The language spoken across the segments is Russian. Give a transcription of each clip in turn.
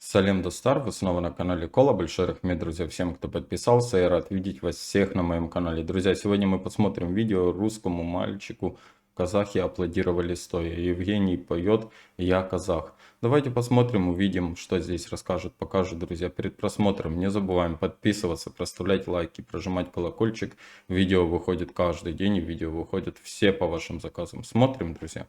Салем Достар, вы снова на канале Кола. Большой рахмет, друзья, всем, кто подписался. Я рад видеть вас всех на моем канале. Друзья, сегодня мы посмотрим видео русскому мальчику. Казахи аплодировали стоя. Евгений поет «Я казах». Давайте посмотрим, увидим, что здесь расскажет, покажет, друзья. Перед просмотром не забываем подписываться, проставлять лайки, прожимать колокольчик. Видео выходит каждый день, и видео выходят все по вашим заказам. Смотрим, друзья.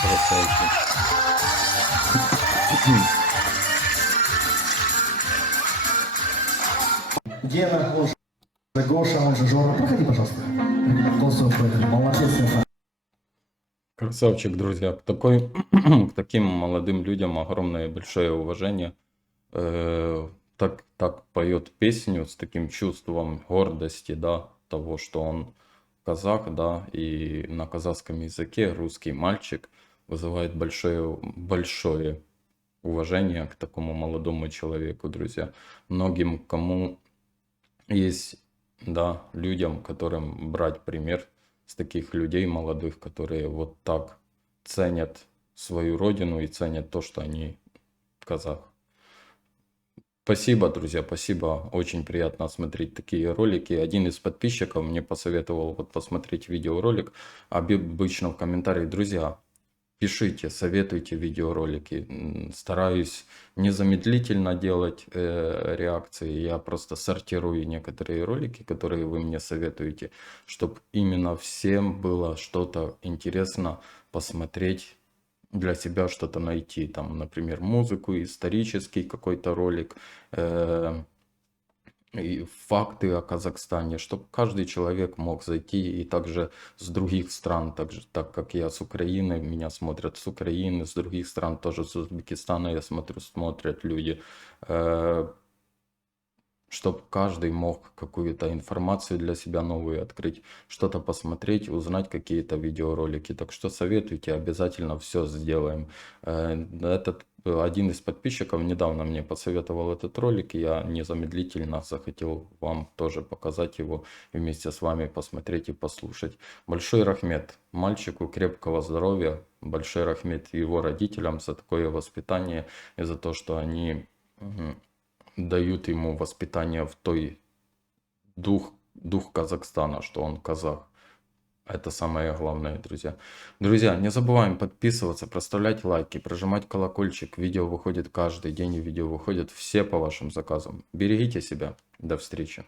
Красавчик. Гена, Гоша, Жора, проходи, пожалуйста. Молодец, Красавчик, друзья. К таким молодым людям огромное большое уважение. Так поет песню с таким чувством гордости, да, того, что он казах, да, и на казахском языке русский мальчик вызывает большое уважение к такому молодому человеку, друзья. Многим кому есть, да, людям, которым брать пример с таких людей молодых, которые вот так ценят свою родину и ценят то, что они казах. Спасибо, друзья, спасибо. Очень приятно смотреть такие ролики. Один из подписчиков мне посоветовал вот посмотреть видеоролик. Обычно в комментарии, друзья, пишите, советуйте видеоролики. Стараюсь незамедлительно делать реакции. Я просто сортирую некоторые ролики, которые вы мне советуете, чтобы именно всем было что-то интересно посмотреть, для себя что-то найти. Там, например, музыку, исторический какой-то ролик, и факты о Казахстане, чтобы каждый человек мог зайти, и также с других стран, так как я с Украины, меня смотрят с Украины, с других стран, тоже с Узбекистана, я смотрю, смотрят люди, чтобы каждый мог какую-то информацию для себя новую открыть, что-то посмотреть, узнать какие-то видеоролики. Так что советуйте, обязательно все сделаем. Этот один из подписчиков недавно мне посоветовал этот ролик, и я незамедлительно захотел вам тоже показать его и вместе с вами посмотреть и послушать. Большой рахмет мальчику, крепкого здоровья, большой рахмет его родителям за такое воспитание и за то, что они дают ему воспитание в той дух Казахстана, что он казах. Это самое главное, друзья. Друзья, не забываем подписываться, проставлять лайки, прожимать колокольчик. Видео выходит каждый день, видео выходят все по вашим заказам. Берегите себя. До встречи.